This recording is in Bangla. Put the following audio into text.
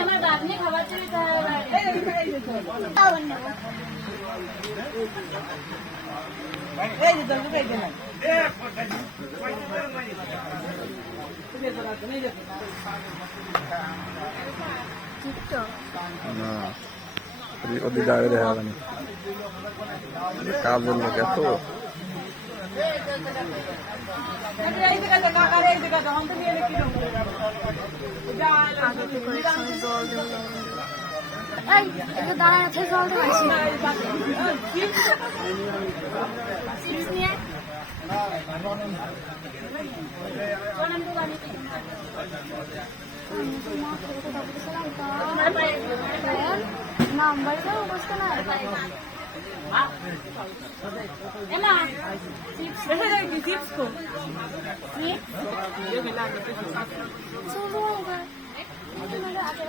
আমার বাগনে খাবার চলে ওদিকে আগে দেখা যাবে না কাজের লোক এত নাম্বার অবস্থা না Emma, chips ko. Chips? Solo hoga. Ito na lang ako